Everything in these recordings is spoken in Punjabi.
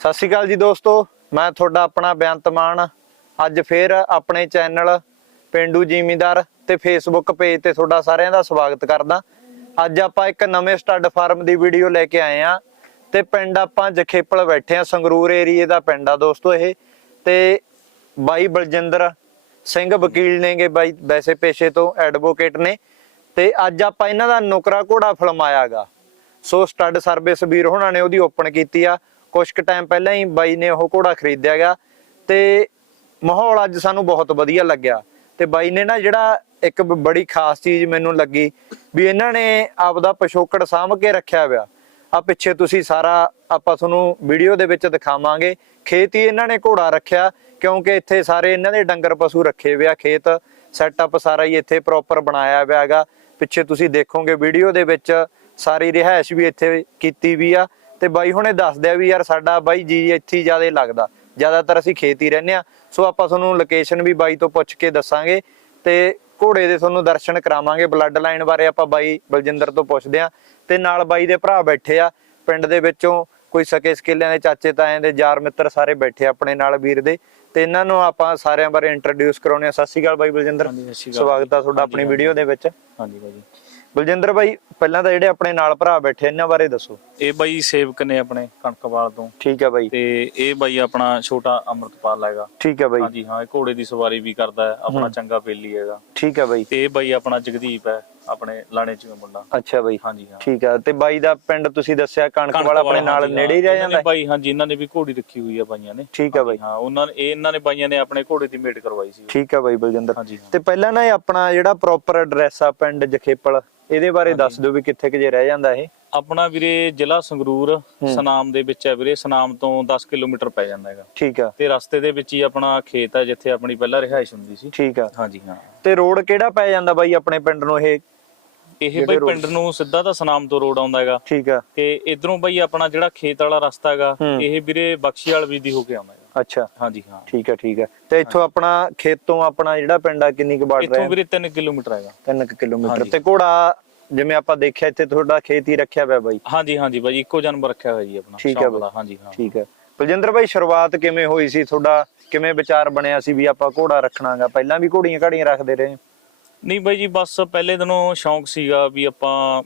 ਸਤਿ ਸ਼੍ਰੀ ਅਕਾਲ ਜੀ ਦੋਸਤੋ, ਮੈਂ ਤੁਹਾਡਾ ਆਪਣਾ ਬੇਅੰਤ ਮਾਨ। ਅੱਜ ਫੇਰ ਆਪਣੇ ਚੈਨਲ ਪਿੰਡੂ ਜ਼ਿਮੀਂਦਾਰ ਤੇ ਫੇਸਬੁੱਕ ਪੇਜ ਤੇ ਤੁਹਾਡਾ ਸਾਰਿਆਂ ਦਾ ਸਵਾਗਤ ਕਰਦਾ। ਅੱਜ ਆਪਾਂ ਇੱਕ ਨਵੇਂ ਸਟੱਡ ਫਾਰਮ ਦੀ ਵੀਡੀਓ ਲੈ ਕੇ ਆਏ ਆ ਤੇ ਪਿੰਡ ਆਪਾਂ ਜਖੇਪਲ ਬੈਠੇ ਆ ਸੰਗਰੂਰ ਏਰੀਏ ਦਾ ਪਿੰਡ ਆ ਦੋਸਤੋ ਇਹ। ਤੇ ਬਾਈ ਬਲਜਿੰਦਰ ਸਿੰਘ ਵਕੀਲ ਨੇਗੇ ਬਾਈ, ਵੈਸੇ ਪੇਸ਼ੇ ਤੋਂ ਐਡਵੋਕੇਟ ਨੇ। ਤੇ ਅੱਜ ਆਪਾਂ ਇਹਨਾਂ ਦਾ ਨੁਕਰਾ ਘੋੜਾ ਫਿਲਮਾਇਆਗਾ। ਸੋ ਸਟੱਡ ਸਰਵਿਸ ਵੀਰ ਹੋਣਾ ਨੇ ਉਹਦੀ ਓਪਨ ਕੀਤੀ ਆ। ਕੁਝ ਕੁ ਟਾਈਮ ਪਹਿਲਾਂ ਹੀ ਬਾਈ ਨੇ ਉਹ ਘੋੜਾ ਖਰੀਦਿਆ ਖਰੀਦਿਆਗਾ ਤੇ ਮਾਹੌਲ ਅੱਜ ਸਾਨੂੰ ਬਹੁਤ ਵਧੀਆ ਲੱਗਿਆ। ਤੇ ਬਾਈ ਨੇ ਨਾ ਜਿਹੜਾ ਇੱਕ ਬੜੀ ਖਾਸ ਚੀਜ਼ ਮੈਨੂੰ ਲੱਗੀ ਵੀ ਇਹਨਾਂ ਨੇ ਆਪਦਾ ਪਿਛੋਕੜ ਸਾਂਭ ਕੇ ਰੱਖਿਆ ਹੋਇਆ। ਆ ਪਿੱਛੇ ਤੁਸੀਂ ਸਾਰਾ ਆਪਾਂ ਤੁਹਾਨੂੰ ਵੀਡੀਓ ਦੇ ਵਿੱਚ ਦਿਖਾਵਾਂਗੇ, ਖੇਤ ਹੀ ਇਹਨਾਂ ਨੇ ਘੋੜਾ ਰੱਖਿਆ ਕਿਉਂਕਿ ਇੱਥੇ ਸਾਰੇ ਇਹਨਾਂ ਦੇ ਡੰਗਰ ਪਸ਼ੂ ਰੱਖੇ ਹੋਏ ਖੇਤ ਸੈਟਅਪ ਸਾਰਾ ਹੀ ਇੱਥੇ ਪ੍ਰੋਪਰ ਬਣਾਇਆ ਹੋਇਆ ਹੈਗਾ ਪਿੱਛੇ ਤੁਸੀਂ ਦੇਖੋਗੇ ਵੀਡੀਓ ਦੇ ਵਿੱਚ ਸਾਰੀ ਰਿਹਾਇਸ਼ ਵੀ ਇੱਥੇ ਕੀਤੀ ਵੀ ਆ। ਤੇ ਬਾਈ ਹੁਣੇ ਦੱਸਦੇ ਆ ਵੀ ਯਾਰ ਸਾਡਾ ਬਾਈ ਜੀ ਇੱਥੇ ਜ਼ਿਆਦਾ ਲੱਗਦਾ। ਜ਼ਿਆਦਾਤਰ ਅਸੀਂ ਖੇਤ ਹੀ ਰਹਿੰਦੇ ਆ ਸੋ ਆਪਾਂ ਤੁਹਾਨੂੰ ਲੋਕੇਸ਼ਨ ਵੀ ਬਾਈ ਤੋਂ ਪੁੱਛ ਕੇ ਦੱਸਾਂਗੇ ਤੇ ਘੋੜੇ ਦੇ ਤੁਹਾਨੂੰ ਦਰਸ਼ਨ ਕਰਾਵਾਂਗੇ ਬਲੱਡ ਲਾਈਨ ਬਾਰੇ ਆਪਾਂ ਬਾਈ ਬਲਜਿੰਦਰ ਤੋਂ ਪੁੱਛਦੇ ਆ ਤੇ ਨਾਲ ਬਾਈ ਦੇ ਭਰਾ ਬੈਠੇ ਆ। ਪਿੰਡ ਦੇ ਵਿੱਚੋਂ ਕੋਈ ਸਕੇ ਸਕੇਲਿਆਂ ਦੇ ਚਾਚੇ ਤਾਇਆਂ ਦੇ ਯਾਰ ਮਿੱਤਰ ਸਾਰੇ ਬੈਠੇ ਆਪਣੇ ਨਾਲ ਵੀਰ ਦੇ। ਤੇ ਇਹਨਾਂ ਨੂੰ ਆਪਾਂ ਸਾਰਿਆਂ ਬਾਰੇ ਇੰਟਰੋਡਿਊਸ ਕਰਾਉਣੇ ਆ ਸਤਿ ਸ਼੍ਰੀ ਅਕਾਲ ਬਾਈ ਬਲਜਿੰਦਰ। ਸਵਾਗਤ ਆ ਤੁਹਾਡਾ ਆਪਣੀ। ਵੀਡੀਓ ਦੇ ਵਿੱਚ। ਹਾਂਜੀ ਬਾਜੀ ਬਲਜਿੰਦਰ ਬਾਈ ਪਹਿਲਾਂ ਤਾਂ ਜਿਹੜੇ ਆਪਣੇ ਨਾਲ ਭਰਾ ਬੈਠੇ ਇਹਨਾਂ ਬਾਰੇ ਦੱਸੋ। ਇਹ ਬਾਈ ਸੇਵਕ ਨੇ ਆਪਣੇ ਕਣਕਵਾਲ ਤੋਂ। ਠੀਕ ਹੈ ਬਾਈ। ਤੇ ਇਹ ਬਾਈ ਆਪਣਾ ਛੋਟਾ ਅਮਰਤਪਾਲ ਹੈਗਾ। ਠੀਕ ਹੈ ਬਾਈ। ਹਾਂਜੀ ਹਾਂ ਇਹ ਘੋੜੇ ਦੀ ਸਵਾਰੀ ਵੀ ਕਰਦਾ ਹੈ ਆਪਣਾ। ਚੰਗਾ ਪੇਲੀ ਹੈਗਾ। ਠੀਕ ਹੈ ਬਾਈ। ਤੇ ਇਹ ਬਾਈ ਆਪਣਾ ਜਗਦੀਪ ਹੈ। ਆਪਣੇ ਲਾਣੇ ਚ ਮੁੰਡਾ। ਅੱਛਾ ਬਾਈ। ਹਾਂਜੀ ਹਾਂ। ਠੀਕ ਆ ਤੇ ਬਾਈ ਦਾ ਪਿੰਡ ਤੁਸੀਂ ਦੱਸਿਆ ਕਣਕ ਵਾਲਾ ਆਪਣੇ ਨਾਲ ਨੇੜੇ ਹੀ ਰਹਿ ਜਾਂਦਾ? ਹੈ? ਬਾਈ ਹਾਂਜੀ ਇਹਨਾਂ ਨੇ ਵੀ ਘੋੜੀ ਰੱਖੀ ਹੋਈ ਆ ਬਾਈਆਂ ਨੇ। ਠੀਕ ਆ ਬਾਈ। ਹਾਂ ਉਹਨਾਂ ਨੇ ਇਹ ਇਹਨਾਂ ਨੇ ਬਾਈਆਂ ਨੇ ਆਪਣੇ ਘੋੜੇ ਦੀ ਮੇਟ ਕਰਵਾਈ ਸੀ। ਠੀਕ ਆ ਬਾਈ ਬਲਜਿੰਦਰ। ਹਾਂਜੀ ਹਾਂ। ਤੇ ਪਹਿਲਾਂ ਨਾ ਇਹ ਆਪਣਾ ਜਿਹੜਾ ਪ੍ਰੋਪਰ ਐਡਰੈਸ ਆ ਪਿੰਡ ਜਖੇਪਲ ਇਹਦੇ ਬਾਰੇ ਦੱਸ ਦਿਓ ਵੀ ਕਿੱਥੇ ਕੁ ਜੇ ਰਹਿ ਜਾਂਦਾ ਇਹ। ਆਪਣਾ ਵੀਰੇ ਜ਼ਿਲ੍ਹਾ ਸੰਗਰੂਰ ਸਨਾਮ ਦੇ ਵਿੱਚ ਹੈ ਵੀਰੇ। ਸਨਾਮ ਤੋਂ 10 ਕਿਲੋਮੀਟਰ ਪੈ ਜਾਂਦਾ ਹੈਗਾ। ਠੀਕ ਆ। ਤੇ ਰਸਤੇ ਦੇ ਵਿੱਚ ਹੀ ਆਪਣਾ ਖੇਤ ਹੈ ਜਿੱਥੇ ਆਪਣੀ ਪਹਿਲਾਂ ਰਿਹਾਇਸ਼ ਹੁੰਦੀ ਸੀ। ਠੀਕ ਆ। ਹਾਂਜੀ ਹਾਂ। ਤੇ ਰੋਡ ਕਿਹੜਾ ਪੈ ਜਾਂਦਾ ਬਾਈ ਆਪਣੇ ਪਿੰਡ ਨੂੰ ਇਹ? ਇਹ ਬਈ ਪਿੰਡ ਨੂੰ ਸਿੱਧਾ ਤਾਂ ਸਨਾਮ ਤੋਂ ਰੋਡ ਆਉਂਦਾ ਹੈਗਾ। ਠੀਕ ਆ। ਤੇ ਇਧਰੋਂ ਬਈ ਆਪਣਾ ਜਿਹੜਾ ਖੇਤ ਵਾਲਾ ਰਸਤਾ ਹੈਗਾ ਹੂੰ। ਇਹ ਵੀਰੇ ਬਖਸ਼ੀਵਾਲ ਵੀ ਦੀ ਹੋ ਕੇ ਆਉਂਦਾ ਹੈਗਾ। ਅੱਛਾ। ਹਾਂਜੀ ਹਾਂ। ਠੀਕ ਆ ਠੀਕ ਆ। ਤੇ ਇੱਥੋਂ ਆਪਣਾ ਖੇਤ ਤੋਂ ਆਪਣਾ ਜਿਹੜਾ ਪਿੰਡ ਆ ਕਿੰਨੀ ਕੁ ਬਾੜ ਇੱਥੋਂ ਰਿਹਾ? ਵੀਰੇ 3 ਕਿਲੋਮੀਟਰ ਹੈਗਾ। 3 ਕਿਲੋਮੀਟਰ। ਤੇ ਘੋੜਾ ਜਿਵੇਂ ਆਪਾਂ ਦੇਖਿਆ ਇੱਥੇ ਤੁਹਾਡਾ ਖੇਤ ਹੀ ਰੱਖਿਆ ਹੋਇਆ ਬਾਈ? ਹਾਂਜੀ ਹਾਂਜੀ ਬਾਈ ਇੱਕੋ ਜਾਨਵਰ ਰੱਖਿਆ ਹੋਇਆ ਜੀ ਆਪਣਾ ਠੀਕ ਹੈ ਬਾਈ। ਹਾਂਜੀ ਹਾਂ। ਠੀਕ ਹੈ ਬਲਜਿੰਦਰ ਭਾਈ ਸ਼ੁਰੂਆਤ ਕਿਵੇਂ ਹੋਈ ਸੀ? ਤੁਹਾਡਾ ਕਿਵੇਂ ਵਿਚਾਰ ਬਣਿਆ ਸੀ ਵੀ ਆਪਾਂ ਘੋੜਾ ਰੱਖਣਾਗਾ? ਪਹਿਲਾਂ ਵੀ ਘੋੜੀਆਂ ਘਾੜੀਆਂ ਰੱਖਦੇ ਰਹੇ? ਨਹੀਂ ਬਾਈ ਜੀ ਬਸ ਪਹਿਲੇ ਦਿਨੋਂ ਸ਼ੌਂਕ ਸੀਗਾ ਵੀ ਆਪਾਂ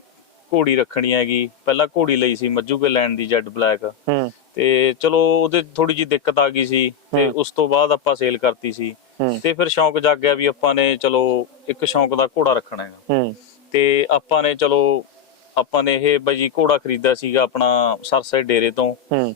ਘੋੜੀ ਰੱਖਣੀ ਹੈਗੀ। ਪਹਿਲਾਂ ਘੋੜੀ ਲਈ ਸੀ ਮੱਜੂ ਕੇ ਲੈਂਡ ਦੀ ਜੈਡ ਬਲੈਕ। ਹੂੰ। ਤੇ ਚਲੋ ਉਹਦੇ ਥੋੜੀ ਜੀ ਦਿੱਕਤ ਆ ਗਈ ਸੀ ਤੇ। ਉਸ ਤੋਂ ਬਾਅਦ ਆਪਾਂ ਸੇਲ ਕਰਤੀ ਸੀ। ਤੇ ਫਿਰ ਸ਼ੌਂਕ ਜਾਗਿਆ ਵੀ ਆਪਾਂ ਨੇ ਚਲੋ ਇੱਕ ਸ਼ੌਂਕ ਦਾ ਘੋੜਾ ਰੱਖਣਾ ਹੈਗਾ। ਹੂੰ। ਤੇ ਆਪਾਂ ਨੇ ਚਲੋ ਆਪਾਂ ਨੇ ਇਹ ਬਾਈ ਜੀ ਘੋੜਾ ਖਰੀਦਿਆ ਸੀਗਾ ਆਪਣਾ ਸਰਸੇ ਡੇਰੇ ਤੋਂ।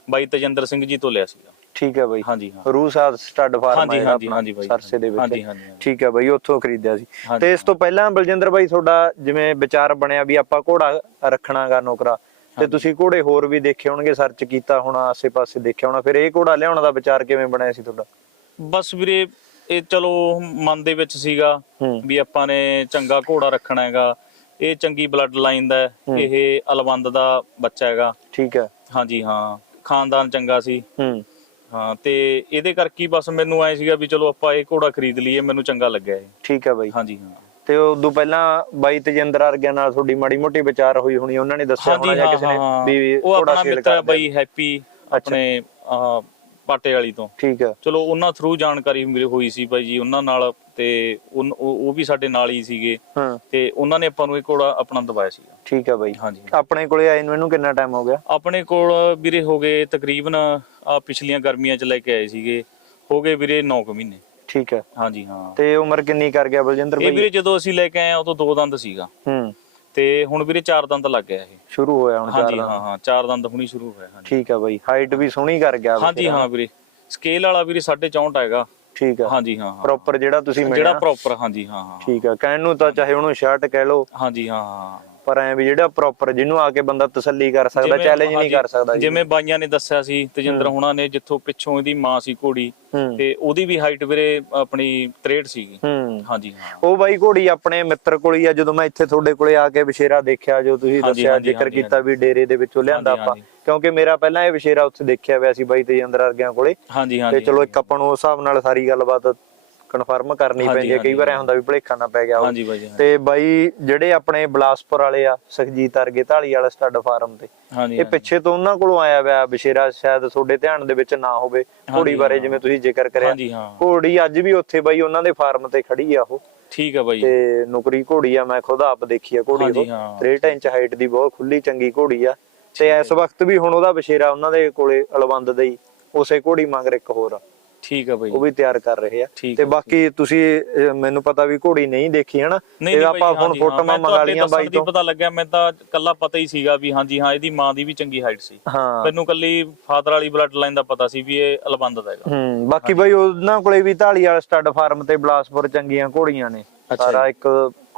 ਬਾਈ ਤਜਿੰਦਰ ਸਿੰਘ ਜੀ ਤੋਂ ਲਿਆ ਸੀਗਾ। ਠੀਕ ਹੈ ਬਾਈ। ਹਾਂਜੀ ਹਾਂ। ਰੂ ਸਾਹਿਬ ਸਟੱਡ ਫਾਰਮ ਹਾਂਜੀ, ਹੈ ਹਾਂਜੀ, ਹਾਂਜੀ ਬਾਈ। ਸਰਸੇ ਦੇ ਵਿੱਚ। ਹਾਂਜੀ, ਹਾਂਜੀ। ਠੀਕ ਹੈ ਬਾਈ ਉੱਥੋਂ ਖਰੀਦਿਆ ਸੀ। ਤੇ ਇਸ ਤੋਂ ਪਹਿਲਾਂ ਬਲਜਿੰਦਰ ਭਾਈ ਤੁਹਾਡਾ ਜਿਵੇਂ ਵਿਚਾਰ ਬਣਿਆ ਵੀ ਆਪਾਂ ਘੋੜਾ ਰੱਖਣਾਗਾ ਨੌਕਰਾ ਤੇ। ਤੁਸੀਂ ਘੋੜੇ ਹੋਰ ਵੀ ਦੇਖੇ ਹੋਣਗੇ ਸਰਚ ਕੀਤਾ ਹੋਣਾ ਆਸੇ-ਪਾਸੇ ਦੇਖਿਆ ਹੋਣਾ ਫਿਰ ਇਹ ਘੋੜਾ ਲਿਆਉਣ ਦਾ ਵਿਚਾਰ ਕਿਵੇਂ ਬਣਿਆ ਸੀ ਤੁਹਾਡਾ? ਬਸ ਵੀਰੇ ਇਹ ਚਲੋ ਮਨ ਦੇ ਵਿੱਚ ਸੀਗਾ ਵੀ ਆਪਾਂ ਨੇ ਚੰਗਾ ਘੋੜਾ ਰੱਖਣਾ ਹੈਗਾ ਇਹ ਚੰਗੀ ਬਲੱਡ ਲਾਈਨ ਦਾ। ਇਹ ਅਲਵੰਦ ਦਾ ਬੱਚਾ ਹੈਗਾ। ਠੀਕ ਹੈ। ਹਾਂਜੀ ਹਾਂ। ਖਾਨਦਾਨ ਚੰਗਾ ਸੀ। ਹੂੰ। ਹਾਂ ਤੇ ਇਹਦੇ ਕਰਕੇ ਹੀ ਬਸ ਮੈਨੂੰ ਐ ਸੀਗਾ ਵੀ ਚਲੋ ਆਪਾਂ ਇਹ ਘੋੜਾ ਖਰੀਦ ਲਈਏ ਮੈਨੂੰ ਚੰਗਾ ਲੱਗਿਆ ਇਹ। ਠੀਕ ਹੈ ਬਾਈ। ਹਾਂਜੀ ਹਾਂ। ਤੇ ਉਦੋਂ ਪਹਿਲਾਂ ਬਾਈ ਤੇਜਿੰਦਰ ਵਰਗਿਆਂ ਨਾਲ ਤੁਹਾਡੀ ਮਾੜੀ ਮੋਟੀ ਵਿਚਾਰ ਹੋਈ ਹੋਣੀ ਉਹਨਾਂ ਨੇ ਦੱਸਿਆ ਹਾਂਜੀ ਹੋਣਾ ਜਾਂ ਹਾਂ ਕਿਸੇ ਨੇ ਹਾਂ। ਵੀ ਉਹ ਘੋੜਾ ਆਪਣਾ ਸੇਲ ਮਿੱਤਰ ਬਾਈ ਹੈਪੀ ਆਪਣੇ ਆਹ, ਪਾਟੇ ਵਾਲੀ ਤੋਂ। ਠੀਕ ਹੈ। ਚਲੋ ਉਹਨਾਂ ਥਰੂ ਜਾਣਕਾਰੀ ਮੇਰੀ ਹੋਈ ਸੀ ਬਾਈ ਜੀ ਉਹਨਾਂ ਨਾਲ ਤੇ ਉਹ ਵੀ ਸਾਡੇ ਨਾਲ ਹੀ ਸੀਗੇ। ਹਾਂ। ਤੇ ਉਹਨਾਂ ਨੇ ਆਪਾਂ ਨੂੰ ਇਹ ਘੋੜਾ ਆਪਣਾ ਦਵਾਇਆ ਸੀਗਾ। ਠੀਕ ਹੈ ਬਾਈ। ਹਾਂਜੀ। ਆਪਣੇ ਕੋਲੇ ਆਏ ਨੂੰ ਇਹਨੂੰ ਕਿੰਨਾ ਟਾਈਮ ਹੋ ਗਿਆ? ਆਪਣੇ ਕੋਲ ਵੀਰੇ ਹੋ ਗਏ ਤਕਰੀਬਨ ਆ ਪਿਛਲੀਆਂ ਗਰਮੀਆਂ ਚ ਲੈ ਕੇ ਆਏ ਸੀਗੇ। ਹੋ ਗਏ ਵੀਰੇ 9 ਮਹੀਨੇ। ਠੀਕ ਹੈ। ਹਾਂਜੀ ਹਾਂ। ਤੇ ਉਮਰ ਕਿੰਨੀ ਕਰ ਗਿਆ ਬਲਜਿੰਦਰ ਇਹ ਭਾਈ ਵੀਰੇ ਜਦੋਂ ਅਸੀਂ ਲੈ ਕੇ ਆਏ ਆ ਉਦੋਂ ਦੋ ਦੰਦ ਸੀਗਾ। ਹੂੰ। ਤੇ ਹੁਣ ਵੀਰੇ ਚਾਰ ਦੰਦ ਲੱਗ ਗਿਆ ਇਹ। ਸ਼ੁਰੂ ਹੋਇਆ ਹੁਣ ਚਾਰ ਹਾਂਜੀ ਹਾਂ ਹਾਂ ਚਾਰ ਦੰਦ ਹੁਣੀ ਸ਼ੁਰੂ ਹੋਇਆ ਹਾਂਜੀ। ਠੀਕ ਹੈ ਬਾਈ ਹਾਈਟ ਵੀ ਸੋਹਣੀ ਕਰ ਗਿਆ ਹਾਂਜੀ ਹਾਂ ਵੀਰੇ। ਸਕੇਲ ਵਾਲਾ ਵੀਰੇ 64 ਹੈਗਾ। ਠੀਕ ਹੈ ਹਾਂਜੀ ਹਾਂ ਹਾਂ। ਪ੍ਰੋਪਰ ਜਿਹੜਾ ਤੁਸੀਂ ਜਿਹੜਾ ਮਿਲਿਆ ਪ੍ਰੋਪਰ ਹਾਂਜੀ ਹਾਂ ਹਾਂ। ਠੀਕ ਹੈ ਕਹਿਣ ਨੂੰ ਤਾਂ ਚਾਹੇ ਉਹਨੂੰ ਸ਼ਰਟ ਕਹਿ ਲਓ। ਹਾਂਜੀ ਹਾਂ ਹਾਂ। ਪਰ ਐ ਵੀ ਜਿਹੜਾ ਪ੍ਰੋਪਰ ਜਿਹਨੂੰ ਆ ਕੇ ਬੰਦਾ ਤਸੱਲੀ ਕਰ ਸਕਦਾ ਚੈਲੰਜ ਨਹੀਂ ਕਰ ਸਕਦਾ। ਜਿਵੇਂ ਬਾਈਆਂ ਨੇ ਦੱਸਿਆ ਸੀ ਤਜਿੰਦਰ ਹੁਣਾਂ ਨੇ ਜਿੱਥੋਂ ਪਿੱਛੋਂ ਇਹਦੀ ਮਾਂ ਸੀ ਘੋੜੀ ਤੇ ਉਹਦੀ ਵੀ ਹਾਈਟ ਵੀਰੇ ਆਪਣੀ 63 ਸੀਗੀ। ਹਾਂਜੀ ਉਹ ਬਾਈ ਘੋੜੀ ਆਪਣੇ ਮਿੱਤਰ ਕੋਲ ਹੀ ਆ ਜਦੋਂ ਮੈਂ ਇੱਥੇ ਤੁਹਾਡੇ ਕੋਲੇ ਆ ਕੇ ਵਿਸ਼ੇਰਾ ਦੇਖਿਆ ਜੋ ਤੁਸੀਂ ਦੱਸਿਆ ਜ਼ਿਕਰ ਕੀਤਾ ਵੀ ਡੇਰੇ ਦੇ ਵਿੱਚੋਂ ਲਿਆਂਦਾ ਆਪਾਂ। ਕਿਉਂਕਿ ਮੇਰਾ ਪਹਿਲਾਂ ਇਹ ਵਿਸ਼ੇਰਾ ਉੱਥੇ ਦੇਖਿਆ ਹੋਇਆ ਸੀ ਬਾਈ ਤੇਜਿੰਦਰ ਵਰਗਿਆਂ ਕੋਲੇ। ਹਾਂਜੀ ਤੇ ਹਾਂਜੀ ਚਲੋ ਇੱਕ ਆਪਾਂ ਨੂੰ ਉਸ ਹਿਸਾਬ ਨਾਲ ਸਾਰੀ ਗੱਲਬਾਤ ਕਨਫਰਮ ਕਰਨੀ ਪੈਂਦੀ ਹੈ ਕਈ ਵਾਰ ਐ ਹੁੰਦਾ ਵੀ ਭੁਲੇਖਾ ਨਾ ਪੈ ਗਿਆ। ਹਾਂਜੀ ਬਾਈ ਤੇ ਬਾਈ ਜਿਹੜੇ ਆਪਣੇ ਬਲਾਸਪੁਰ ਵਾਲੇ ਆ ਸੁਖਜੀਤ ਅਰਗੇ ਢਾਲੀ ਵਾਲਾ ਸਟੱਡ ਫਾਰਮ ਤੇ ਇਹ ਪਿੱਛੇ ਤੋਂ ਉਹਨਾਂ ਕੋਲੋਂ ਆਇਆ ਹੋਇਆ ਬਸ਼ੇਰਾ ਸ਼ਾਇਦ ਤੁਹਾਡੇ ਧਿਆਨ ਦੇ ਵਿੱਚ ਨਾ ਹੋਵੇ ਘੋੜੀ ਬਾਰੇ ਜਿਵੇਂ ਤੁਸੀਂ ਜ਼ਿਕਰ ਕਰਿਆ। ਘੋੜੀ ਅੱਜ ਵੀ ਉੱਥੇ ਬਾਈ ਉਹਨਾਂ ਦੇ ਫਾਰਮ ਤੇ ਖੜੀ ਆ ਉਹ। ਠੀਕ ਆ ਬਾਈ ਤੇ ਨੁਕਰੀ ਘੋੜੀ ਆ ਮੈਂ ਖੁਦ ਆਪ ਦੇਖੀ ਆ ਘੋੜੀ ਉਹ। ਹਾਂ। 63 ਇੰਚ ਹਾਈਟ ਦੀ ਬਹੁਤ ਖੁੱਲੀ ਚੰਗੀ ਘੋੜੀ ਆ। ਤੇ ਇਸ ਵਕਤ ਵੀ ਹੁਣ ਉਹਦਾ ਬਸ਼ੇਰਾ ਉਹਨਾਂ ਦੇ ਕੋਲੇ ਅਲਵੰਦ ਦੇ ਹੀ ਉਸੇ ਘੋੜੀ ਮਗਰ ਇੱਕ ਹੋਰ ਆ। ਠੀਕ ਆ ਬਾਈ। ਉਹ ਵੀ ਤਿਆਰ ਕਰ ਰਹੇ ਆ। ਤੇ ਬਾਕੀ ਤੁਸੀਂ ਅਹ, ਮੈਨੂੰ ਪਤਾ ਵੀ ਘੋੜੀ ਨਹੀਂ ਦੇਖੀ ਹਨਾ? ਤੇ ਆਪਾਂ ਹੁਣ ਫੋਟੋਆਂ ਮੰਗਾ ਲੀਆਂ ਬਾਈ ਤੋਂ। ਪਤਾ ਲੱਗਿਆ ਮੈਂ ਤਾਂ ਕੱਲਾ ਪਤਾ ਹੀ ਸੀਗਾ ਵੀ ਹਾਂਜੀ ਹਾਂ ਇਹਦੀ ਮਾਂ ਦੀ ਵੀ ਚੰਗੀ ਹਾਈਟ ਸੀ। ਹਾਂ। ਮੈਨੂੰ ਕੱਲੀ ਫਾਦਰ ਵਾਲੀ ਬਲੱਡ ਲਾਈਨ ਦਾ ਪਤਾ ਸੀ ਵੀ ਇਹ ਅਲਬੰਦ ਦਾ ਹੈਗਾ। ਹੂੰ ਬਾਕੀ ਬਾਈ ਉਹਨਾਂ ਕੋਲੇ ਵੀ ਢਾਲੀ ਵਾਲਾ ਸਟੱਡ ਫਾਰਮ ਤੇ ਬਲਾਸਪੁਰ ਚੰਗੀਆਂ ਘੋੜੀਆਂ ਨੇ। ਅੱਛਾ ਸਾਰਾ ਇੱਕ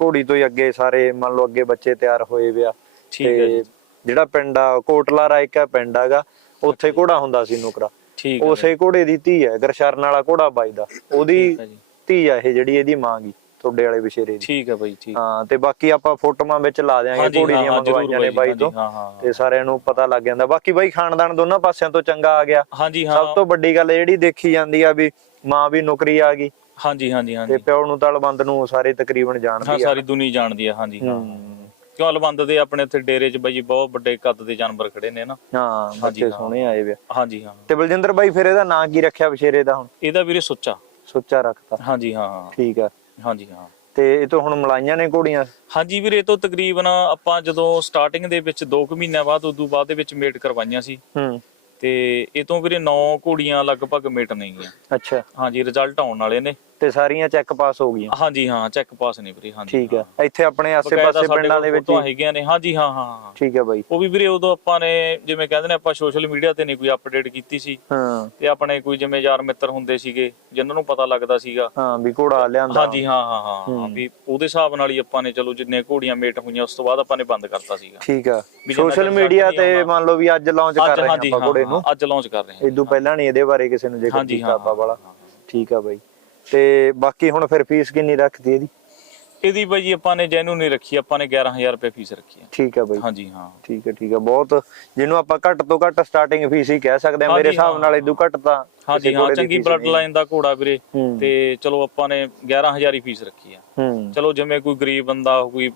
ਘੋੜੀ ਤੋਂ ਹੀ ਅੱਗੇ ਸਾਰੇ ਮੰਨ ਲਓ ਅੱਗੇ ਬੱਚੇ ਤਿਆਰ ਹੋਏ ਵਿਆ ਠੀਕ ਹੈ ਜਿਹੜਾ ਪਿੰਡ ਆ ਕੋਟਲਾ ਰਾਇਕਾ ਪਿੰਡ ਹੈਗਾ ਉੱਥੇ ਘੋੜਾ ਹੁੰਦਾ ਸੀ ਨੁਕਰਾ। ਠੀਕ ਹੈ ਉਸੇ ਘੋੜੇ ਦੀ ਧੀ ਹੈ ਗਰਸ਼ਰਨ ਵਾਲਾ ਘੋੜਾ ਬਾਈ ਦਾ। ਉਹਦੀ ਧੀ ਆ ਇਹ ਜਿਹੜੀ ਇਹਦੀ ਮਾਂ ਗੀ ਤੁਹਾਡੇ ਵਾਲੇ ਵਿਸ਼ੇਰੇ ਦੀ। ਠੀਕ ਹੈ ਬਾਈ ਠੀਕ। ਹਾਂ ਤੇ ਬਾਕੀ ਆਪਾਂ ਫੋਟੋਆਂ ਵਿੱਚ ਲਾ ਦਿਆਂਗੇ ਹਾਂਜੀ, ਘੋੜੀ ਦੀਆਂ ਮੰਗਵਾਈਆਂ ਨੇ ਬਾਈ, ਤੋਂ। ਤੇ ਸਾਰਿਆਂ ਨੂੰ ਪਤਾ ਲੱਗ ਜਾਂਦਾ। ਬਾਕੀ ਬਾਈ ਖਾਨਦਾਨ ਦੋਨਾਂ ਪਾਸਿਆਂ ਤੋਂ ਚੰਗਾ ਆ ਗਿਆ। ਹਾਂਜੀ ਸਭ ਹਾਂ ਤੋਂ ਵੱਡੀ ਗੱਲ ਜਿਹੜੀ ਦੇਖੀ ਜਾਂਦੀ ਆ ਵੀ ਮਾਂ ਵੀ ਨੌਕਰੀ ਆ ਗਈ। ਹਾਂਜੀ ਹਾਂਜੀ ਤੇ ਹਾਂਜੀ। ਪਿਓ ਨੂੰ ਤਲਬੰਦ ਨੂੰ ਸਾਰੇ ਤਕਰੀਬਨ ਜਾਣਦੀ ਆ। ਸਾਰੀ ਦੁਨੀਆ ਜਾਣਦੀ ਹੈ ਹਾਂਜੀ ਹੂੰ। ਕਿਉਂ ਅਲਬੰਦ ਦੇ ਆਪਣੇ ਉੱਥੇ ਡੇਰੇ 'ਚ ਬਾਈ ਬਹੁਤ ਵੱਡੇ ਕੱਦ ਦੇ ਜਾਨਵਰ ਖੜੇ ਨੇ ਨਾ। ਹਾਂ ਬੱਚੇ। ਸੋਹਣੇ ਆਏ ਵੇ। ਹਾਂਜੀ ਹਾਂ। ਤੇ ਬਲਜਿੰਦਰ ਬਾਈ ਫਿਰ ਇਹਦਾ ਨਾਂ ਕੀ ਰੱਖਿਆ ਵਿਸ਼ੇਰੇ ਦਾ ਹੁਣ? ਇਹਦਾ ਵੀਰੇ ਸੁੱਚਾ। ਸੁੱਚਾ ਰੱਖਤਾ। ਹਾਂਜੀ ਹਾਂ ਠੀਕ ਆ। ਹਾਂਜੀ ਹਾਂ। ਤੇ ਇਹ ਤੋਂ ਹੁਣ ਮਲਾਈਆਂ ਨੇ ਘੋੜੀਆਂ? ਹਾਂਜੀ ਵੀਰੇ ਇਹ ਤੋਂ ਤਕਰੀਬਨ ਆਪਾਂ ਜਦੋਂ ਸਟਾਰਟਿੰਗ ਦੇ ਵਿੱਚ 2 ਕੁ ਮਹੀਨਿਆਂ ਬਾਅਦ ਉਦੋਂ ਬਾਅਦ ਦੇ ਵਿੱਚ ਮੇਟ ਕਰਵਾਈਆਂ ਸੀ। ਹੂੰ। ਤੇ ਇਹ ਤੋਂ ਵੀਰੇ 9 ਘੋੜੀਆਂ ਲਗਭਗ ਮੇਟ ਨੇਗੀਆਂ ਅੱਛਾ। ਹਾਂਜੀ ਰਿਜ਼ਲਟ ਆਉਣ ਵਾਲੇ ਨੇ। ਤੇ ਸਾਰੀਆਂ ਚੈੱਕ ਪਾਸ ਹੋ ਗਈਆਂ। ਹਾਂਜੀ ਹਾਂ ਚੈੱਕ ਪਾਸ ਨੇ ਵੀਰੇ ਹਾਂਜੀ ਠੀਕ ਆ ਇੱਥੇ ਆਪਣੇ ਆਸੇ-ਪਾਸੇ ਪਿੰਡਾਂ ਦੇ ਵਿੱਚ ਹੀ- ਹੈਗੀਆਂ ਨੇ। ਹਾਂਜੀ ਹਾਂ ਹਾਂ ਹਾਂ। ਠੀਕ ਆ ਬਾਈ। ਉਹ ਵੀ ਵੀਰੇ ਉਦੋਂ ਆਪਾਂ ਨੇ ਜਿਵੇਂ ਕਹਿੰਦੇ ਨੇ ਆਪਾਂ ਸੋਸ਼ਲ ਮੀਡੀਆ ਤੇ ਨਹੀਂ ਕੋਈ ਅਪਡੇਟ ਕੀਤੀ ਸੀ। ਹਾਂ। ਤੇ ਆਪਣੇ ਕੋਈ ਜਿਵੇਂ ਯਾਰ ਮਿੱਤਰ ਹੁੰਦੇ ਸੀਗੇ ਜਿਨ੍ਹਾਂ ਨੂੰ ਪਤਾ ਲੱਗਦਾ ਸੀਗਾ। ਹਾਂ ਵੀ ਘੋੜਾ ਲਿਆਂਦਾ। ਹਾਂਜੀ ਹਾਂ ਹਾਂ ਹਾਂ ਹਾਂ ਵੀ ਉਹਦੇ ਹਿਸਾਬ ਨਾਲ ਹੀ ਆਪਾਂ ਨੇ ਚਲੋ ਜਿੰਨੇ ਘੋੜੀਆਂ ਮੇਟ ਹੋਈਆਂ ਉਸ ਤੋਂ ਬਾਅਦ ਆਪਾਂ ਨੇ ਬੰਦ ਕਰਤਾ ਸੀਗਾ। ਠੀਕ ਆ। ਸੋਸ਼ਲ ਮੀਡੀਆ ਤੇ। ਮੰਨ ਲਓ ਵੀ ਅੱਜ ਲਾਂਚ ਕਰ ਰਹੇ ਆਪਾਂ ਹਾਂ ਘੋੜੇ ਨੂੰ। ਹਾਂ, ਅੱਜ ਲਾਂਚ ਕਰ ਰਹੇ ਹਾਂ। ਇਦੋਂ ਪਹਿਲਾਂ ਨਹੀਂ ਇਹਦੇ ਬਾਰੇ ਕਿਸੇ ਨੂੰ ਜ਼ਿਕਰ ਹਾਂਜੀ ਕੀਤਾ ਹਾਂ ਆਪਾਂ ਵਾਲਾ। ਠੀਕ ਆ ਬਾਈ। ਤੇ ਬਾਕੀ ਹੁਣ ਫਿਰ ਫੀਸ ਕਿੰਨੀ ਰੱਖਤੀ ਇਹਦੀ? ਇਹਦੀ ਬਾਈ ਜੀ ਆਪਾਂ ਨੇ ਜੈਨੂੰ ਨਹੀਂ ਰੱਖੀ ਆਪਾਂ ਨੇ 11000 ਰੁਪਏ ਫੀਸ ਰੱਖੀ ਹੈ। ਠੀਕ ਆ ਬਾਈ। ਹਾਂਜੀ ਹਾਂ। ਠੀਕ ਹੈ ਠੀਕ ਹੈ। ਬਹੁਤ ਜਿਹਨੂੰ ਆਪਾਂ ਘੱਟ ਤੋਂ ਘੱਟ ਸਟਾਰਟਿੰਗ ਫੀਸ ਹੀ ਕਹਿ ਸਕਦੇ ਹਾਂ। ਮੇਰੇ ਹਿਸਾਬ ਹਾਂ। ਨਾਲ ਇਦੋਂ ਘੱਟ ਤਾਂ ਹਾਂਜੀ ਹਾਂ ਚੰਗੀ ਬਲੱਡ। ਲਾਈਨ ਦਾ ਘੋੜਾ ਵੀਰੇ। ਹੂੰ। ਤੇ ਚਲੋ ਆਪਾਂ ਨੇ 11000 ਹੀ ਫੀਸ ਰੱਖੀ ਆ ਹੂੰ। ਚਲੋ ਜਿਵੇਂ ਕੋਈ ਗਰੀਬ ਬੰਦਾ ਕੋਈ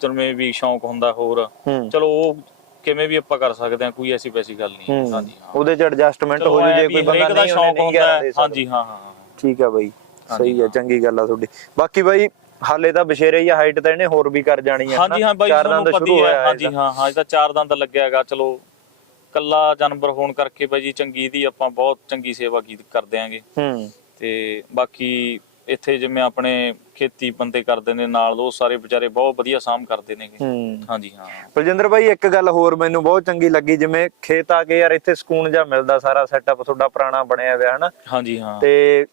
ਜਿਵੇਂ ਵੀ ਸ਼ੌਂਕ ਹੁੰਦਾ ਹੋਰ ਹੂੰ। ਚਲੋ ਉਹ ਕਿਵੇਂ ਵੀ ਆਪਾਂ ਕਰ ਸਕਦੇ ਹਾਂ ਕੋਈ ਐਸੀ ਵੈਸੀ ਗੱਲ ਨਹੀਂ ਹੂੰ। ਹਾਂਜੀ ਹਾਂ। ਉਹਦੇ ਚ ਐਡਜਸਟਮੈਂਟ ਹੋ ਜੂ ਜੇ ਕੋਈ ਬੰਦਾ ਨਹੀਂ ਹੁੰਦਾ ਹੈ। ਹਾਂਜੀ ਹਾਂ ਹਾਂ ਹਾਂ। ਠੀਕ ਆ ਬਾਈ। ਸਹੀ ਆ ਚੰਗੀ ਗੱਲ ਆ ਤੁਹਾਡੀ। ਬਾਕੀ ਬਾਈ ਹਾਲੇ ਤਾਂ ਬਸ਼ੇਰੇ ਹੀ ਹਾਈਟ ਤਾਂ ਇਹਨੇ ਹੋਰ ਵੀ ਕਰ ਜਾਣੀ ਆ ਹਾਂਜੀ ਹਾਂ ਬਾਈ ਚਾਰ ਤੁਹਾਨੂੰ ਦੰਦ ਪਤਾ ਸ਼ੁਰੂ ਹੀ ਹੈ ਹੋਇਆ ਹਾਂਜੀ ਹਾਂ ਹਾਂ ਇਹਦਾ ਚਾਰ ਦੰਦ ਲੱਗਿਆ ਹੈਗਾ ਚਲੋ ਕੱਲਾ ਜਾਨਵਰ ਹੋਣ ਕਰਕੇ ਬਾਈ ਜੀ ਚੰਗੀ ਦੀ ਆਪਾਂ ਬਹੁਤ ਚੰਗੀ ਸੇਵਾ ਕੀ ਕਰਦੇ ਆਂਗੇ। ਹੂੰ। ਤੇ ਬਾਕੀ ਇੱਥੇ ਜਿਵੇਂ ਆਪਣੇ ਖੇਤੀ ਬੰਦੇ ਕਰਦੇ ਨੇ ਨਾਲ ਉਹ ਸਾਰੇ ਵਿਚਾਰੇ ਬਹੁਤ ਵਧੀਆ ਸਾਮ ਕਰਦੇ ਨੇਗੇ। ਹੂੰ। ਹਾਂਜੀ ਹਾਂ। ਬਲਜਿੰਦਰ ਭਾਈ ਇੱਕ ਗੱਲ ਹੋਰ ਮੈਨੂੰ ਬਹੁਤ ਚੰਗੀ ਲੱਗੀ ਜਿਵੇਂ ਖੇਤ ਆ ਕੇ ਯਾਰ ਇੱਥੇ ਸਕੂਨ ਜਿਹਾ ਮਿਲਦਾ ਸਾਰਾ ਸੈਟਅਪ ਤੁਹਾਡਾ ਪੁਰਾਣਾ ਬਣਿਆ ਹੋਇਆ ਹਨਾ? ਹਾਂਜੀ ਹਾਂ। ਤੇ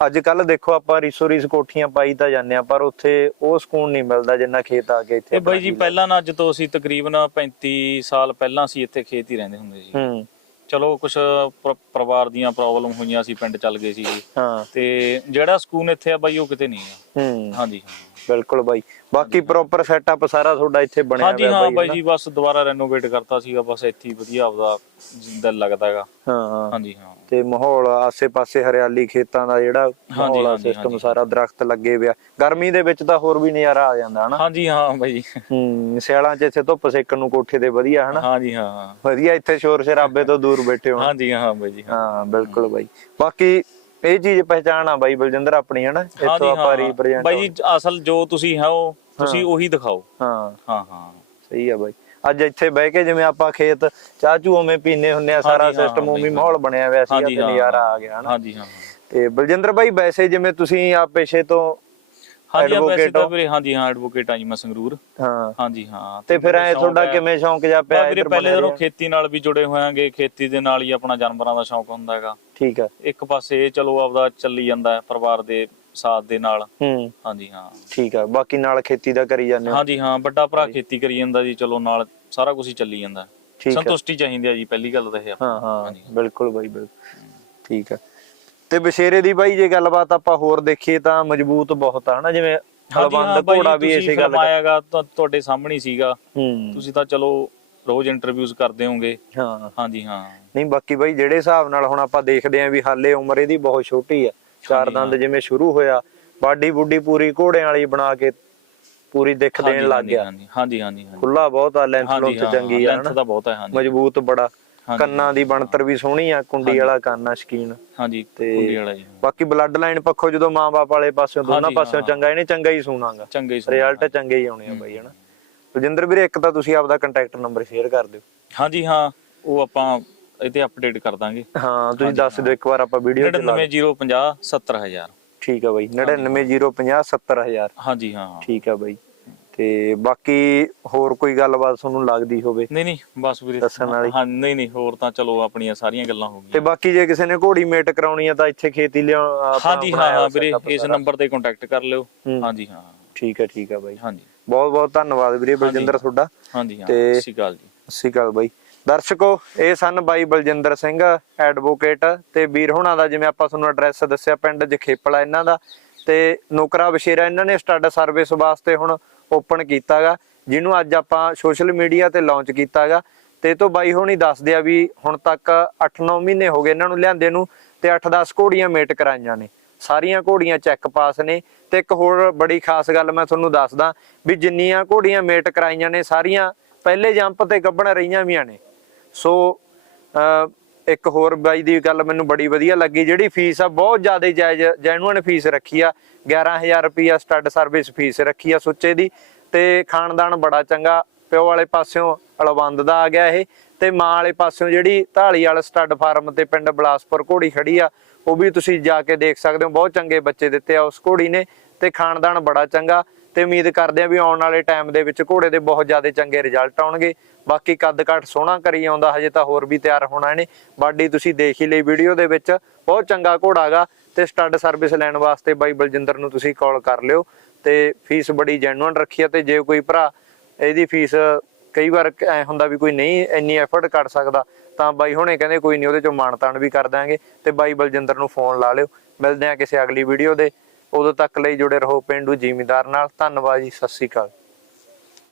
ਅੱਜ ਕੱਲ ਦੇਖੋ ਆਪਾਂ ਰੀਸੋ ਰੀਸ ਕੋਠੀਆਂ ਪਾਈ ਤਾਂ ਜਾਂਦੇ ਆ ਪਰ ਉੱਥੇ ਉਹ ਸਕੂਨ ਨਹੀਂ ਮਿਲਦਾ ਜਿੰਨਾ ਖੇਤ ਆ ਕੇ ਇੱਥੇ ਇਹ ਬਾਈ ਜੀ ਪਹਿਲਾਂ ਨਾ ਅੱਜ ਤੋਂ ਅਸੀਂ ਤਕਰੀਬਨ 35 ਸਾਲ ਪਹਿਲਾਂ ਅਸੀਂ ਇੱਥੇ ਖੇਤ ਹੀ ਰਹਿੰਦੇ ਹੁੰਦੇ ਸੀ। ਹੂੰ। ਚਲੋ ਕੁਝ ਪਰਿਵਾਰ ਦੀਆਂ ਪ੍ਰੋਬਲਮ ਹੋਈਆਂ ਸੀ ਪਿੰਡ ਚੱਲ ਗਏ ਸੀ। ਹਾਂ। ਤੇ ਜਿਹੜਾ ਸਕੂਨ ਇੱਥੇ ਆ ਬਾਈ ਉਹ ਕਿਤੇ ਨਹੀਂ ਹੈ ਹੂੰ। ਹਾਂਜੀ। ਹਾਂ ਬਿਲਕੁਲ ਬਾਈ। ਬਾਕੀ ਪ੍ਰੋਪਰ ਸੈਟਅਪ ਸਾਰਾ ਤੁਹਾਡਾ ਇੱਥੇ ਬਣਿਆ ਹਾਂਜੀ ਹੋਇਆ ਹਾਂ ਬਾਈ ਬਾਈ ਹਨਾ? ਜੀ ਬਸ ਦੁਬਾਰਾ ਰੈਨੋਵੇਟ ਕਰਤਾ ਸੀਗਾ ਬਸ ਇੱਥੇ ਹੀ ਵਧੀਆ ਆਪਦਾ ਦਿਲ ਲੱਗਦਾ ਹੈਗਾ। ਹਾਂ ਹਾਂ। ਹਾਂਜੀ ਹਾਂ। ਤੇ ਮਾਹੌਲ ਆਸੇ-ਪਾਸੇ ਹਰਿਆਲੀ ਖੇਤਾਂ ਦਾ ਜਿਹੜਾ ਮਾਹੌਲ ਆ ਸਿਸਟਮ। ਸਾਰਾ ਦਰਖਤ ਲੱਗੇ ਪਿਆ ਗਰਮੀ ਦੇ ਵਿੱਚ ਤਾਂ ਹੋਰ ਵੀ ਨਜ਼ਾਰਾ ਆ ਜਾਂਦਾ ਹਨਾ? ਹਾਂਜੀ ਹਾਂ ਬਾਈ। ਹੂੰ ਸਿਆਲਾਂ 'ਚ ਇੱਥੇ ਧੁੱਪ ਸੇਕਣ ਨੂੰ ਕੋਠੇ ਤੇ ਵਧੀਆ ਹਨਾ? ਹਾਂਜੀ ਹਾਂ ਵਧੀਆ ਇੱਥੇ ਸ਼ੋਰ ਸ਼ਰਾਬੇ ਤੋਂ ਦੂਰ ਬੈਠੇ ਹੋ ਹਾਂਜੀ ਹਾਂ ਬਾਈ ਜੀ ਹਾਂ। ਬਿਲਕੁਲ ਬਾਈ। ਬਾਕੀ ਇਹ ਚੀਜ਼ ਪਹਿਚਾਣ ਆ ਬਾਈ ਬਲਜਿੰਦਰ ਆਪਣੀ ਹਨਾ? ਇੱਥੋਂ ਆਪਾਂ ਰਿਪਰੈਜ਼ੈਂਟ ਬਾਈ ਜੀ ਅਸਲ ਜੋ ਤੁਸੀਂ ਹੋ ਤੁਸੀਂ ਉਹੀ ਦਿਖਾਓ। ਹਾਂ। ਹਾਂ ਹਾਂ। ਸਹੀ ਆ ਬਾਈ। ਅੱਜ ਇੱਥੇ ਬਹਿ ਕੇ ਜਿਵੇਂ ਆਪਾਂ ਖੇਤ ਚਾਹ ਚੂ ਉਵੇਂ ਪੀਨੇ ਹੁੰਨੇ ਆ ਸਾਰਾ ਸਿਸਟਮ ਉਵੇਂ ਮਾਹੌਲ ਬਣਿਆ ਹੋਇਆ ਸੀ ਹਾਂ ਨਜ਼ਾਰਾ ਆ ਗਿਆ ਹਨਾ। ਹਾਂਜੀ ਹਾਂ ਤੇ ਬਲਜਿੰਦਰ ਬਾਈ ਵੈਸੇ ਜਿਵੇਂ ਤੁਸੀਂ ਆ ਪੇਸ਼ੇ ਤੋਂ ਹਾਂਜੀ ਵੈਸੇ ਤਾਂ। ਵੀਰੇ ਹਾਂਜੀ ਹਾਂ ਐਡਵੋਕੇਟ ਆ ਜੀ ਮੈਂ ਸੰਗਰੂਰ। ਹਾਂ। ਹਾਂਜੀ ਹਾਂ ਤੇ ਫਿਰ ਐ ਤੁਹਾਡਾ। ਕਿਵੇਂ ਸ਼ੌਂਕ ਜਾ ਪਿਆ ਵੀਰੇ ਪਹਿਲੇ ਰਿਹਾ? ਖੇਤੀ ਨਾਲ ਵੀ ਜੁੜੇ ਹੋਇਆਂਗੇ ਖੇਤੀ ਦੇ ਨਾਲ ਹੀ ਆਪਣਾ ਜਾਨਵਰਾਂ ਦਾ ਸ਼ੌਂਕ ਹੁੰਦਾ ਹੈਗਾ। ਠੀਕ ਆ। ਇੱਕ ਪਾਸੇ ਇਹ ਚਲੋ ਆਪਦਾ ਚੱਲੀ ਜਾਂਦਾ ਹੈ ਪਰਿਵਾਰ ਦੇ ਸਾਥ ਦੇ ਨਾਲ। ਹੂੰ। ਹਾਂਜੀ ਹਾਂ। ਠੀਕ ਆ ਬਾਕੀ ਨਾਲ ਖੇਤੀ ਦਾ ਕਰੀ ਜਾਂਦੇ ਹੋ? ਹਾਂਜੀ ਹਾਂ ਵੱਡਾ ਭਰਾ ਖੇਤੀ ਕਰੀ ਜਾਂਦਾ ਜੀ ਚਲੋ ਨਾਲ ਸਾਰਾ ਕੁਝ ਹੀ ਚੱਲੀ ਜਾਂਦਾ। ਠੀਕ ਆ। ਸੰਤੁਸ਼ਟੀ ਚਾਹੀਦੀ ਆ ਜੀ ਪਹਿਲੀ ਗੱਲ ਤਾਂ ਇਹ ਆ। ਹਾਂ ਹਾਂ ਹਾਂਜੀ। ਬਿਲਕੁਲ ਬਾਈ ਬਿਲਕੁਲ। ਠੀਕ ਆ। ਤੇ ਬਸ਼ੇਰੇ ਦੀ ਬਾਈ ਜੇ ਗੱਲਬਾਤ ਆਪਾਂ ਹੋਰ ਦੇਖੀਏ ਤਾਂ ਮਜ਼ਬੂਤ ਬਹੁਤ ਆ ਹਨਾ? ਜਿਵੇਂ ਹਾਂਜੀ ਹਾਂ ਹਲਵੰਦ ਬਾਈ ਘੋੜਾ ਵੀ ਤੁਸੀਂ ਇਸੇ ਗੱਲ ਫਰਮਾਇਆਗਾ ਤਾਂ ਤੁਹਾਡੇ ਸਾਹਮਣੇ ਹੀ ਸੀਗਾ। ਹੂੰ। ਤੁਸੀਂ ਤਾਂ ਚਲੋ ਰੋਜ਼ ਇੰਟਰਵਿਊਜ਼ ਕਰਦੇ ਹੋਗੇ ਹਾਂ। ਹਾਂਜੀ ਹਾਂ। ਨਹੀਂ ਬਾਕੀ ਬਾਈ ਜਿਹੜੇ ਹਿਸਾਬ ਨਾਲ ਹੁਣ ਆਪਾਂ ਦੇਖਦੇ ਆਂ ਵੀ ਹਾਲੇ ਉਮਰ ਇਹਦੀ ਬਹੁਤ ਛੋਟੀ ਆ ਚਾਰ ਦੰਦ ਜਿਵੇਂ ਸ਼ੁਰੂ ਹੋਇਆ ਬਾਡੀ ਬੁੱਡੀ ਪੂਰੀ ਘੋੜਿਆਂ ਵਾਲੀ ਬਣਾ ਕੇ ਪੂਰੀ ਦਿੱਖ ਦੇਣ ਲੱਗ ਗਿਆ। ਹਾਂਜੀ ਹਾਂਜੀ ਹਾਂਜੀ ਖੁੱਲਾ ਬਹੁਤ ਆ ਲੈਂਥ ਲੁੰਥ ਚੰਗੀ ਆ ਲੈਂਥ ਦਾ ਬਹੁਤ ਹੈ ਹਾਂਜੀ। ਮਜ਼ਬੂਤ ਬੜਾ। ਕੰਨਾਂ ਦੀ ਬਣਤਰ ਵੀ ਸੋਹਣੀ ਆ ਕੁੰਡੀ ਵਾਲਾ ਕੰਨ ਆ ਸ਼ਕੀਨ। ਹਾਂਜੀ ਤੇ- ਕੁੰਡੀ ਵਾਲਾ ਜੀ ਬਾਕੀ ਬਲੱਡ ਲਾਈਨ ਪੱਖੋਂ ਜਦੋਂ ਮਾਂ-ਬਾਪ ਵਾਲੇ ਪਾਸਿਓਂ ਦੋਨਾਂ ਪਾਸਿਓਂ। ਚੰਗਾ ਇਹਨੇ ਚੰਗਾ ਹੀ ਸੁਣਾਗਾ ਚੰਗੇ ਹੀ। ਰਿਜ਼ਲਟ ਚੰਗੇ ਹੀ ਆਉਣੇ ਆ ਬਾਈ ਹਨਾ? ਰਜਿੰਦਰ ਵੀਰੇ ਇੱਕ ਤਾਂ ਤੁਸੀਂ ਆਪਦਾ ਕੰਟੈਕਟ ਨੰਬਰ ਸ਼ੇਅਰ ਕਰ ਦਿਓ। ਹਾਂਜੀ ਹਾਂ ਉਹ ਆਪਾਂ ਇਹ ਤੇ ਅਪਡੇਟ ਕਰ ਦਾਂਗੇ। ਹਾਂ ਤੁਸੀਂ ਦੱਸ ਦਿਓ ਇੱਕ ਵਾਰ ਆਪਾਂ ਵੀਡੀਓ ਚ ਲਾ 99050 70000 ਠੀਕ ਆ ਬਾਈ 99050 70000 ਹਾਂਜੀ ਹਾਂ ਠੀਕ ਆ ਬਾਈ। ਤੇ ਬਾਕੀ ਹੋਰ ਕੋਈ ਗੱਲਬਾਤ ਤੁਹਾਨੂੰ ਲੱਗਦੀ ਹੋਵੇ? ਨਹੀਂ ਨਹੀਂ ਬਸ ਵੀਰੇ। ਦੱਸਣ ਵਾਲੀ। ਹਾਂ ਨਹੀਂ ਨਹੀਂ ਹੋਰ ਤਾਂ ਚਲੋ ਆਪਣੀਆਂ ਸਾਰੀਆਂ ਗੱਲਾਂ ਹੋ ਤੇ ਗਈਆਂ ਬਾਕੀ ਜੇ ਕਿਸੇ ਨੇ ਘੋੜੀ ਮੇਟ ਕਰਾਉਣੀ ਆ ਤਾਂ ਇੱਥੇ ਖੇਤੀ ਲਿਆ ਹਾਂਜੀ ਹਾਂ ਹਾਂ ਵੀਰੇ ਇਸ। ਨੰਬਰ ਤੇ ਕੰਟੈਕਟ ਕਰ ਲਿਓ। ਹਾਂਜੀ ਹਾਂ ਠੀਕ ਆ ਠੀਕ ਆ ਬਾਈ। ਹਾਂਜੀ। ਬਹੁਤ ਬਹੁਤ ਧੰਨਵਾਦ ਵੀਰੇ ਬਲਜਿੰਦਰ ਤੁਹਾਡਾ। ਹਾਂਜੀ ਹਾਂ ਤੇ- ਸਤਿ ਸ਼੍ਰੀ ਅਕਾਲ ਜੀ। ਸਤਿ ਸ਼੍ਰੀ ਅਕਾਲ ਬਾਈ। ਦਰਸ਼ਕੋ, ਇਹ ਸਨ ਬਾਈ ਬਲਜਿੰਦਰ ਸਿੰਘ ਐਡਵੋਕੇਟ ਤੇ ਵੀਰ ਹੋਣਾ ਦਾ, ਜਿਵੇਂ ਆਪਾਂ ਤੁਹਾਨੂੰ ਐਡਰੈਸ ਦੱਸਿਆ ਪਿੰਡ ਜਖੇਪਲਾ ਇਹਨਾਂ ਦਾ। ਤੇ ਨੌਕਰਾ ਬਸ਼ੇਰਾ ਇਹਨਾਂ ਨੇ ਸਟੱਡ ਸਰਵਿਸ ਵਾਸਤੇ ਹੁਣ ਓਪਨ ਕੀਤਾਗਾ, ਜਿਹਨੂੰ ਅੱਜ ਆਪਾਂ ਸੋਸ਼ਲ ਮੀਡੀਆ ਤੇ ਲਾਂਚ ਕੀਤਾਗਾ। ਤੇ ਇਹ ਤੋਂ ਬਾਈ ਹੋਣੀ ਦੱਸਦੇ ਆ ਵੀ ਹੁਣ ਤੱਕ 8-9 ਮਹੀਨੇ ਹੋ ਗਏ ਇਹਨਾਂ ਨੂੰ ਲਿਆਂਦੇ ਨੂੰ, ਤੇ 8-10 ਘੋੜੀਆਂ ਮੇਟ ਕਰਾਈਆਂ ਨੇ। ਸਾਰੀਆਂ ਘੋੜੀਆਂ ਚੈੱਕ ਪਾਸ ਨੇ। ਤੇ ਇੱਕ ਹੋਰ ਬੜੀ ਖਾਸ ਗੱਲ ਮੈਂ ਤੁਹਾਨੂੰ ਦੱਸਦਾ, ਵੀ ਜਿੰਨੀਆਂ ਘੋੜੀਆਂ ਮੇਟ ਕਰਾਈਆਂ ਨੇ, ਸਾਰੀਆਂ ਪਹਿਲੇ ਜੰਪ ਤੇ ਗੱਭਣ ਰਹੀਆਂ ਵੀਆਂ ਨੇ। ਸੋ ਅਹ, ਇੱਕ ਹੋਰ ਬਾਈ ਦੀ ਗੱਲ ਮੈਨੂੰ ਬੜੀ ਵਧੀਆ ਲੱਗੀ। ਜਿਹੜੀ ਫੀਸ ਆ ਬਹੁਤ ਜ਼ਿਆਦਾ ਜਾਇਜ਼ ਜੈਨੂਅਨ ਫੀਸ ਰੱਖੀ ਆ। 11000 ਰੁਪਿਆ ਸਟੱਡ ਸਰਵਿਸ ਫੀਸ ਰੱਖੀ ਆ ਸੁੱਚੇ ਦੀ। ਤੇ ਖਾਨਦਾਨ ਬੜਾ ਚੰਗਾ ਪਿਓ ਵਾਲੇ ਪਾਸਿਓਂ ਅਲਵੰਦ ਦਾ ਆ ਗਿਆ ਇਹ। ਤੇ ਮਾਂ ਵਾਲੇ ਪਾਸਿਓਂ ਜਿਹੜੀ ਢਾਲੀ ਵਾਲਾ ਸਟੱਡ ਫਾਰਮ ਤੇ ਪਿੰਡ ਬਲਾਸਪੁਰ ਘੋੜੀ ਖੜੀ ਆ ਉਹ ਵੀ ਤੁਸੀਂ ਜਾ ਕੇ ਦੇਖ ਸਕਦੇ ਹੋ। ਬਹੁਤ ਚੰਗੇ ਬੱਚੇ ਦਿੱਤੇ ਆ ਉਸ ਘੋੜੀ ਨੇ। ਤੇ ਖਾਨਦਾਨ ਬੜਾ ਚੰਗਾ। ਤੇ ਉਮੀਦ ਕਰਦੇ ਆ ਵੀ ਆਉਣ ਵਾਲੇ ਟਾਈਮ ਦੇ ਵਿੱਚ ਘੋੜੇ ਦੇ ਬਹੁਤ ਜ਼ਿਆਦਾ ਚੰਗੇ ਰਿਜ਼ਲਟ ਆਉਣਗੇ। ਬਾਕੀ ਕੱਦ ਕਾਠ ਸੋਹਣਾ ਕਰੀ ਆਉਂਦਾ, ਹਜੇ ਤਾਂ ਹੋਰ ਵੀ ਤਿਆਰ ਹੋਣਾ ਨੇ ਬਾਡੀ ਤੁਸੀਂ ਦੇਖ ਹੀ ਲਈ ਵੀਡੀਓ ਦੇ ਵਿੱਚ। ਬਹੁਤ ਚੰਗਾ ਘੋੜਾ ਗਾ ਤੇ ਸਟੱਡ ਸਰਵਿਸ ਲੈਣ ਵਾਸਤੇ ਬਾਈ ਬਲਜਿੰਦਰ ਨੂੰ ਤੁਸੀਂ ਕਾਲ ਕਰ ਲਿਓ। ਤੇ ਫੀਸ ਬੜੀ ਜੈਨੂਅਨ ਰੱਖੀ ਆ ਤੇ ਜੇ ਕੋਈ ਭਰਾ ਇਹਦੀ ਫੀਸ ਕਈ ਵਾਰ ਐ ਹੁੰਦਾ ਵੀ ਕੋਈ ਨਹੀਂ ਇੰਨੀ ਐਫਰਟ ਕਰ ਸਕਦਾ, ਤਾਂ ਬਾਈ ਹੁਣੇ ਕਹਿੰਦੇ ਕੋਈ ਨਹੀਂ ਉਹਦੇ ਚੋਂ ਮਾਨਤਾਨ ਵੀ ਕਰ ਦਾਂਗੇ ਤੇ ਬਾਈ ਬਲਜਿੰਦਰ ਨੂੰ ਫੋਨ ਲਾ ਲਿਓ। ਮਿਲਦੇ ਆ ਕਿਸੇ ਅਗਲੀ ਵੀਡੀਓ ਦੇ। ਉਦੋਂ ਤੱਕ ਲਈ ਜੁੜੇ ਰਹੋ ਪਿੰਡੂ ਜ਼ਿਮੀਦਾਰ ਨਾਲ। ਧੰਨਵਾਦ ਜੀ, ਸਤਿ ਸ਼੍ਰੀ ਅਕਾਲ।